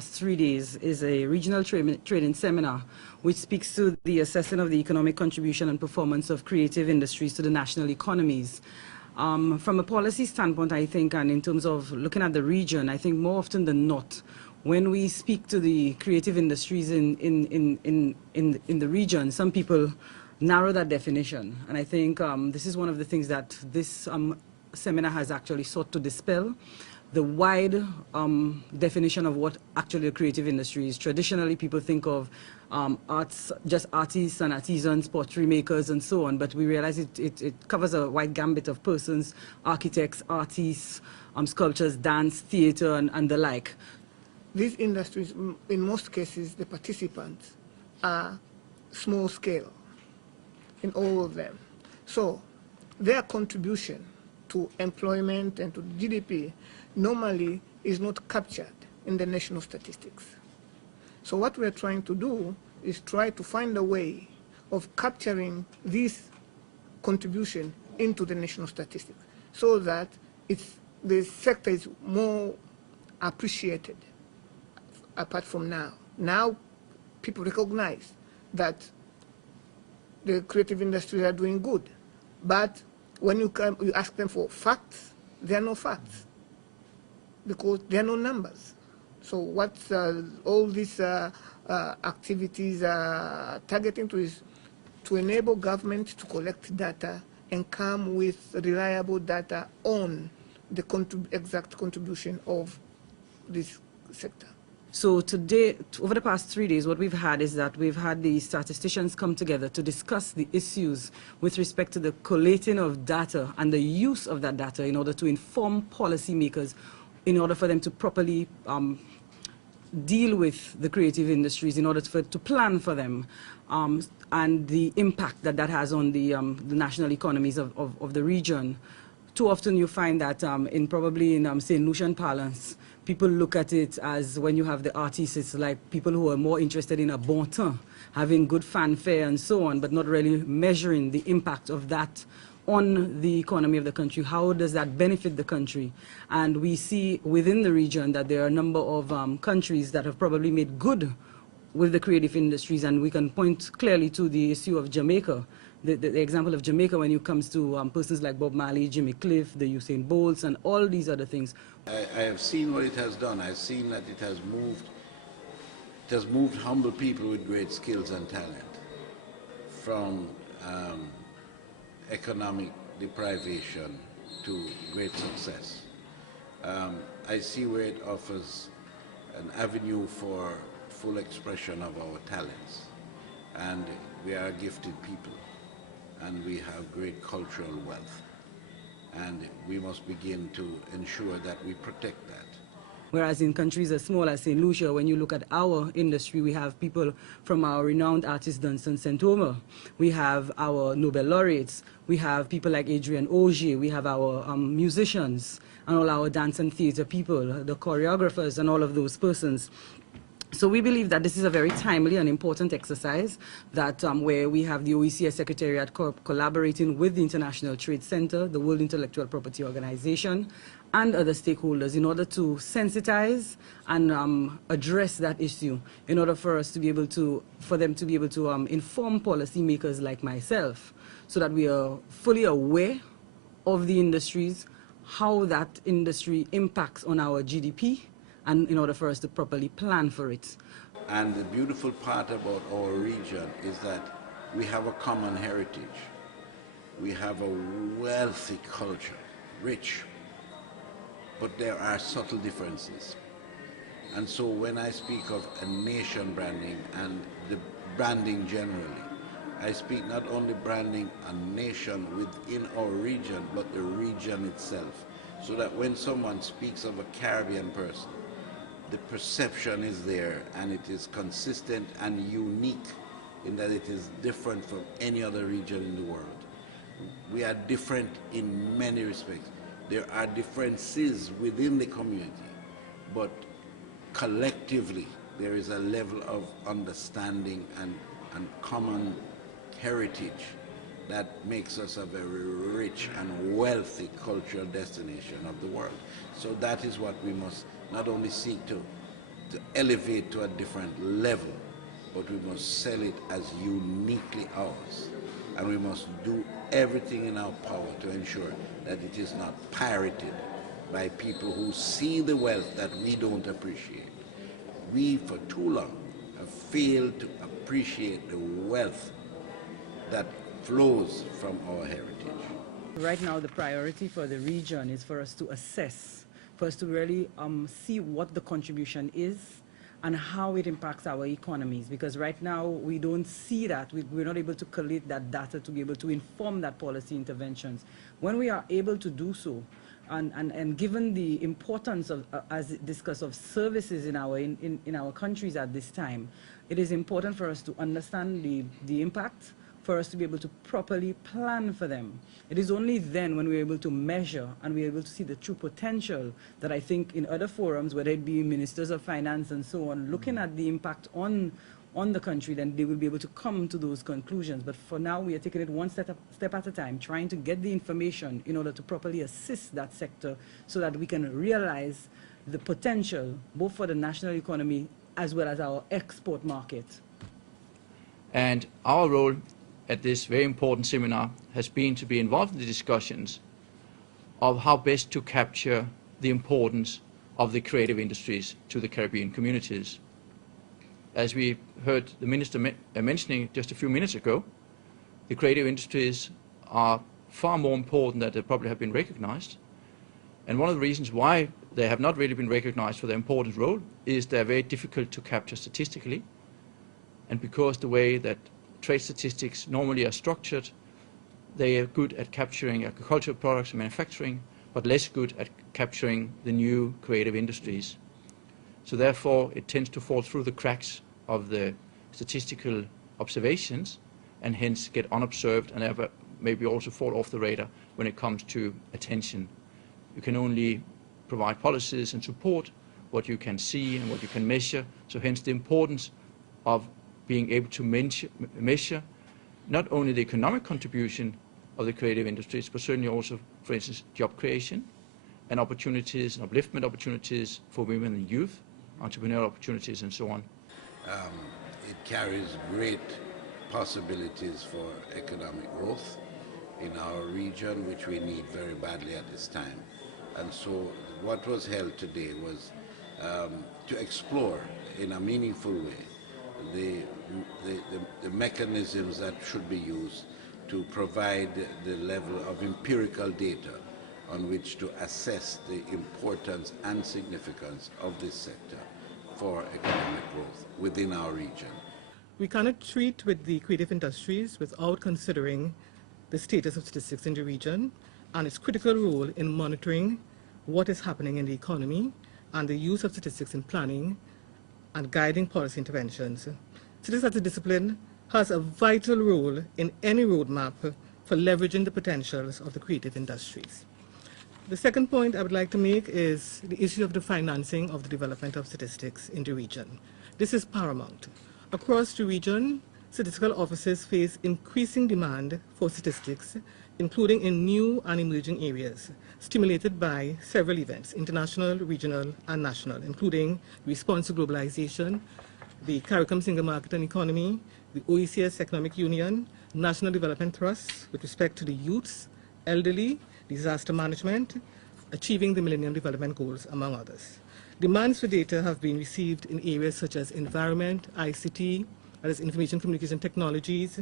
past 3 days is a regional training seminar which speaks to the assessment of the economic contribution and performance of creative industries to the national economies. From a policy standpoint, I think, and in terms of looking at the region, I think more often than not, when we speak to the creative industries in the region, some people narrow that definition. And I think this is one of the things that this seminar has actually sought to dispel. The wide definition of what actually a creative industry is. Traditionally, people think of arts, just artists and artisans, pottery makers, and so on, but we realize it covers a wide gambit of persons, architects, artists, sculptures, dance, theater, and the like. These industries, in most cases, the participants are small scale in all of them. So their contribution to employment and to GDP normally is not captured in the national statistics. So what we're trying to do is try to find a way of capturing this contribution into the national statistics so that the sector is more appreciated apart from now. Now people recognize that the creative industries are doing good, but when you ask them for facts, there are no facts because there are no numbers. So what all these activities are targeting to is to enable government to collect data and come with reliable data on the exact contribution of this sector. So today, over the past 3 days, what we've had is that we've had the statisticians come together to discuss the issues with respect to the collating of data and the use of that data in order to inform policymakers in order for them to properly deal with the creative industries, in order to plan for them, and the impact that that has on the national economies of the region. Too often you find that probably in St. Lucian parlance, people look at it as when you have the artists, it's like people who are more interested in a bon temps, having good fanfare and so on, but not really measuring the impact of that on the economy of the country. How does that benefit the country? And we see within the region that there are a number of countries that have probably made good with the creative industries, and we can point clearly to the issue of Jamaica. The example of Jamaica when it comes to persons like Bob Marley, Jimmy Cliff, the Usain Bolts, and all these other things. I have seen what it has done. I've seen that it has moved humble people with great skills and talent from economic deprivation to great success. I see where it offers an avenue for full expression of our talents, and we are gifted people, and we have great cultural wealth, and we must begin to ensure that we protect that. Whereas in countries as small as St. Lucia, when you look at our industry, we have people from our renowned artist Dunstan St. Omer, we have our Nobel laureates, we have people like Adrian Augier, we have our musicians, and all our dance and theater people, the choreographers, and all of those persons. So we believe that this is a very timely and important exercise that where we have the OECS Secretariat collaborating with the International Trade Center, the World Intellectual Property Organization, and other stakeholders in order to sensitize and address that issue, in order for us to be able to, for them to be able to inform policymakers like myself, so that we are fully aware of the industries, how that industry impacts on our GDP, and in order for us to properly plan for it. And the beautiful part about our region is that we have a common heritage. We have a wealthy culture, rich, but there are subtle differences. And so when I speak of a nation branding and the branding generally, I speak not only branding a nation within our region, but the region itself. So that when someone speaks of a Caribbean person, the perception is there, and it is consistent and unique in that it is different from any other region in the world. We are different in many respects. There are differences within the community, but collectively there is a level of understanding and common heritage that makes us a very rich and wealthy cultural destination of the world. So that is what we must not only seek to to elevate to a different level, but we must sell it as uniquely ours. And we must do everything in our power to ensure that it is not pirated by people who see the wealth that we don't appreciate. We, for too long, have failed to appreciate the wealth that flows from our heritage. Right now, the priority for the region is for us to assess, for us to really see what the contribution is and how it impacts our economies. Because right now, we don't see that. We're not able to collate that data to be able to inform that policy interventions. When we are able to do so, and given the importance of, as discussed, of services in our countries at this time, it is important for us to understand the impact, for us to be able to properly plan for them. It is only then when we're able to measure and we're able to see the true potential that I think in other forums, whether it be ministers of finance and so on, looking at the impact on the country, then they will be able to come to those conclusions. But for now, we are taking it one step at a time, trying to get the information in order to properly assist that sector so that we can realize the potential, both for the national economy as well as our export market. And our role at this very important seminar has been to be involved in the discussions of how best to capture the importance of the creative industries to the Caribbean communities. As we heard the Minister mentioning just a few minutes ago, the creative industries are far more important than they probably have been recognized. And one of the reasons why they have not really been recognized for their important role is they're very difficult to capture statistically. And because the way that trade statistics normally are structured, they are good at capturing agricultural products and manufacturing, but less good at capturing the new creative industries. So therefore, it tends to fall through the cracks of the statistical observations and hence get unobserved and ever maybe also fall off the radar when it comes to attention. You can only provide policies and support what you can see and what you can measure, so hence the importance of being able to measure not only the economic contribution of the creative industries, but certainly also, for instance, job creation and opportunities and upliftment opportunities for women and youth, entrepreneurial opportunities and so on. It carries great possibilities for economic growth in our region, which we need very badly at this time. And so what was held today was to explore in a meaningful way the mechanisms that should be used to provide the level of empirical data on which to assess the importance and significance of this sector for economic growth within our region. We cannot treat with the creative industries without considering the status of statistics in the region and its critical role in monitoring what is happening in the economy and the use of statistics in planning and guiding policy interventions. Statistics as a discipline has a vital role in any roadmap for leveraging the potentials of the creative industries. The second point I would like to make is the issue of the financing of the development of statistics in the region. This is paramount. Across the region, statistical offices face increasing demand for statistics, including in new and emerging areas, stimulated by several events, international, regional, and national, including response to globalization, the CARICOM Single Market and Economy, the OECS Economic Union, National Development Trusts with respect to the youths, elderly, disaster management, achieving the Millennium Development Goals, among others. Demands for data have been received in areas such as environment, ICT, that is information communication technologies,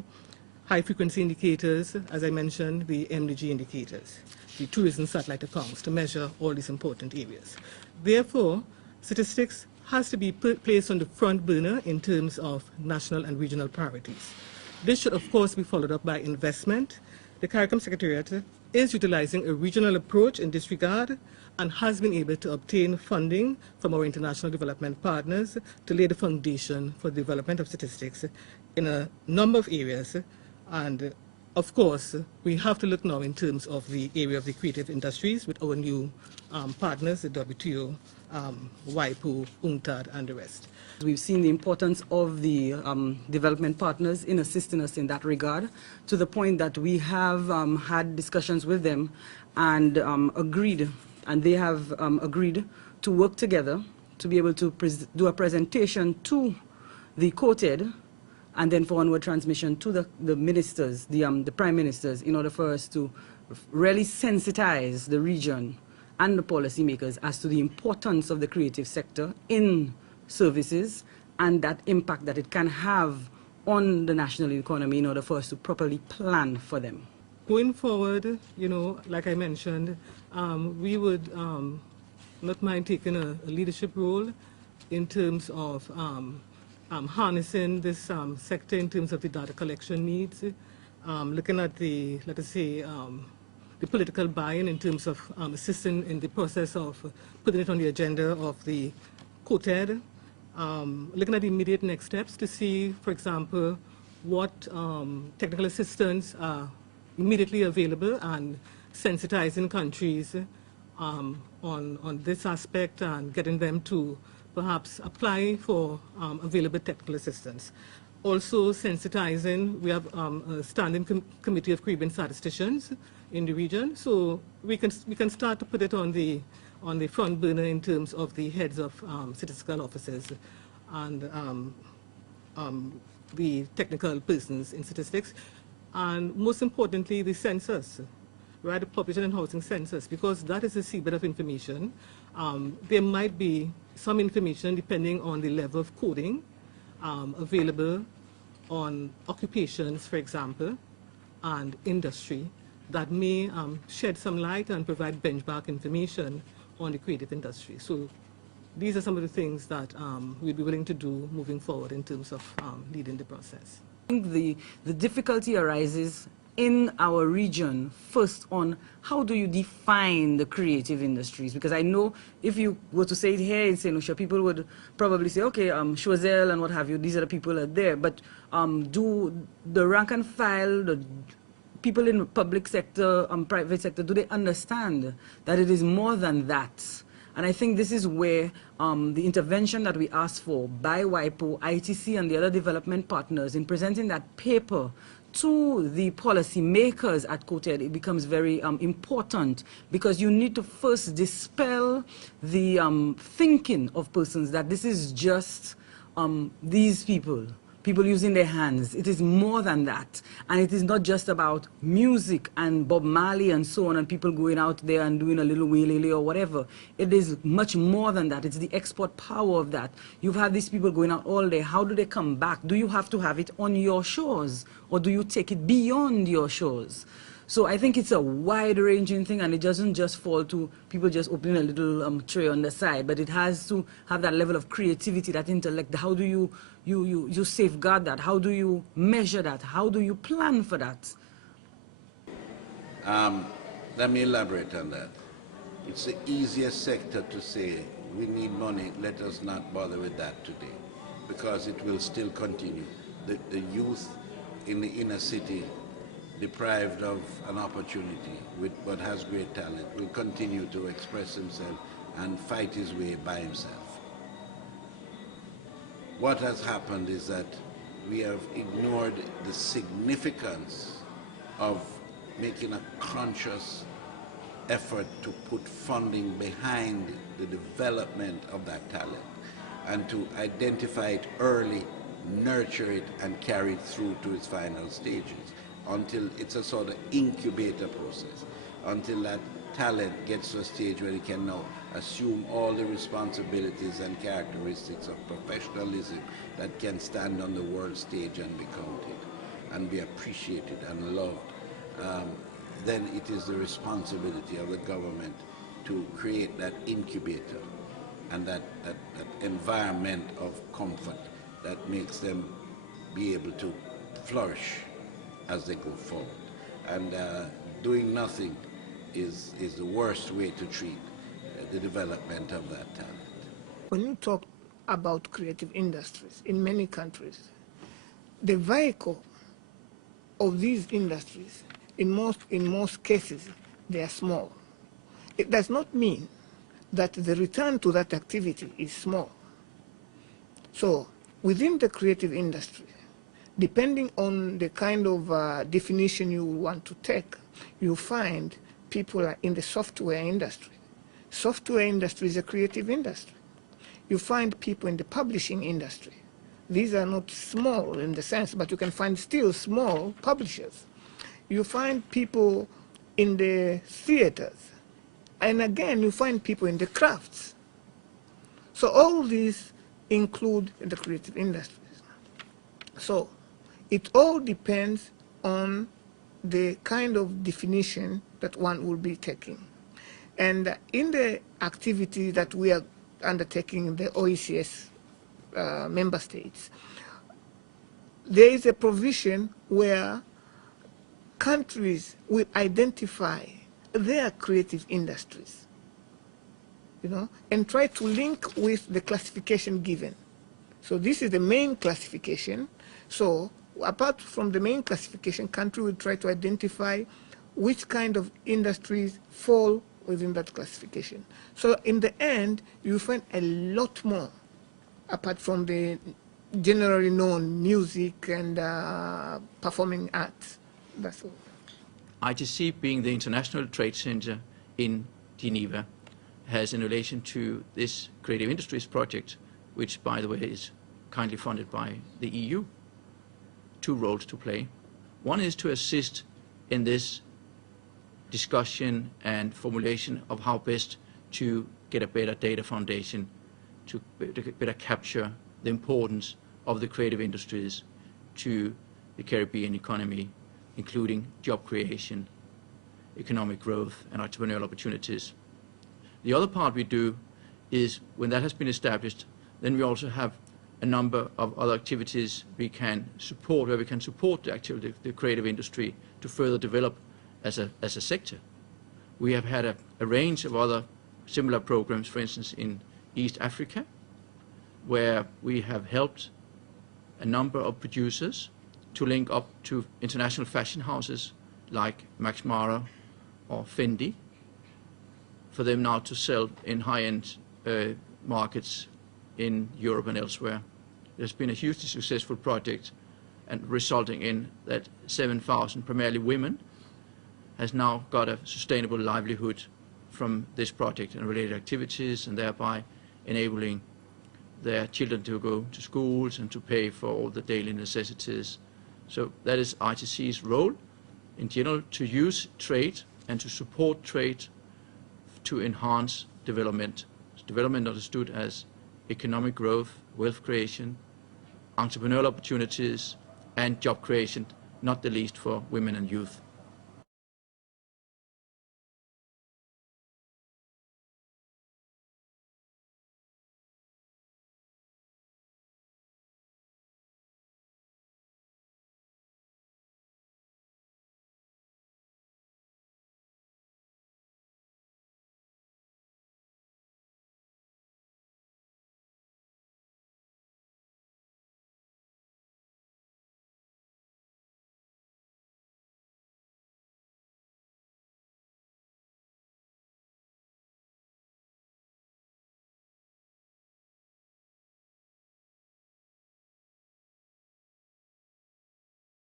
high-frequency indicators, as I mentioned, the MDG indicators, the tourism satellite accounts to measure all these important areas. Therefore, statistics has to be placed on the front burner in terms of national and regional priorities. This should, of course, be followed up by investment. The CARICOM Secretariat is utilizing a regional approach in this regard and has been able to obtain funding from our international development partners to lay the foundation for the development of statistics in a number of areas. And of course, we have to look now in terms of the area of the creative industries with our new partners, the WTO, WIPO, UNCTAD, and the rest. We've seen the importance of the development partners in assisting us in that regard, to the point that we have had discussions with them and agreed, and they have agreed to work together to be able to do a presentation to the quoted, and then for onward transmission to the ministers, the prime ministers, in order for us to really sensitize the region and the policymakers as to the importance of the creative sector in services and that impact that it can have on the national economy in order for us to properly plan for them. Going forward, you know, like I mentioned, we would not mind taking a leadership role in terms of harnessing this sector in terms of the data collection needs, looking at the, let us say, the political buy-in in terms of assisting in the process of putting it on the agenda of the quoted, looking at the immediate next steps to see, for example, what technical assistance are immediately available and sensitizing countries on this aspect and getting them to perhaps apply for available technical assistance. Also sensitizing, we have a standing committee of Caribbean statisticians in the region, so we can start to put it on the front burner in terms of the heads of statistical offices and the technical persons in statistics, and most importantly the census, right, the population and housing census, because that is a seabed of information. There might be some information depending on the level of coding available on occupations, for example, and industry that may shed some light and provide benchmark information on the creative industry. So these are some of the things that we'd be willing to do moving forward in terms of leading the process. I think the difficulty arises in our region first on how do you define the creative industries, because I know if you were to say it here in St. Lucia, people would probably say, okay, Choiseul and what have you, these are the people that are there, but do the rank and file, the people in the public sector, private sector, do they understand that it is more than that? And I think this is where the intervention that we asked for by WIPO, ITC, and the other development partners in presenting that paper to the policy makers at quoted, it becomes very important, because you need to first dispel the thinking of persons that this is just these people using their hands. It is more than that. And it is not just about music and Bob Marley and so on and people going out there and doing a little wheelele or whatever. It is much more than that. It's the export power of that. You've had these people going out all day. How do they come back? Do you have to have it on your shores, or do you take it beyond your shores? So I think it's a wide-ranging thing, and it doesn't just fall to people just opening a little tray on the side, but it has to have that level of creativity, that intellect. How do you safeguard that? How do you measure that? How do you plan for that? Let me elaborate on that. It's the easiest sector to say, we need money, let us not bother with that today, because it will still continue. The youth in the inner city, deprived of an opportunity but has great talent, will continue to express himself and fight his way by himself. What has happened is that we have ignored the significance of making a conscious effort to put funding behind the development of that talent and to identify it early, nurture it, and carry it through to its final stages, until it's a sort of incubator process, until that talent gets to a stage where it can now assume all the responsibilities and characteristics of professionalism that can stand on the world stage and be counted and be appreciated and loved. Then it is the responsibility of the government to create that incubator and that environment of comfort that makes them be able to flourish as they go forward. And doing nothing is the worst way to treat the development of that talent. When you talk about creative industries in many countries, the vehicle of these industries, in most cases, they are small. It does not mean that the return to that activity is small. So within the creative industry, depending on the kind of definition you want to take, you find people are in the software industry. Software industry is a creative industry. you find people in the publishing industry. These are not small in the sense, but you can find still small publishers. You find people in the theaters. And again, you find people in the crafts. So all these include the creative industries. So it all depends on the kind of definition that one will be taking. And in the activity that we are undertaking in the OECS member states, there is a provision where countries will identify their creative industries, and try to link with the classification given. So this is the main classification. So apart from the main classification, country will try to identify which kind of industries fall within that classification. So in the end, you find a lot more, apart from the generally known music and performing arts. That's all. ITC, being the International Trade Center in Geneva, has, in relation to this Creative Industries project, which, by the way, is kindly funded by the EU, two roles to play. One is to assist in this discussion and formulation of how best to get a better data foundation, to better capture the importance of the creative industries to the Caribbean economy, including job creation, economic growth, and entrepreneurial opportunities. The other part we do is, when that has been established, then we also have a number of other activities we can support, where we can support the creative industry to further develop as a sector. We have had a range of other similar programs, for instance, in East Africa, where we have helped a number of producers to link up to international fashion houses like Max Mara or Fendi, for them now to sell in high-end markets in Europe and elsewhere. There's been a hugely successful project, and resulting in that 7,000, primarily women, has now got a sustainable livelihood from this project and related activities, and thereby enabling their children to go to schools and to pay for all the daily necessities. So that is ITC's role in general, to use trade and to support trade to enhance development. Development understood as economic growth, wealth creation, entrepreneurial opportunities, and job creation, not the least for women and youth.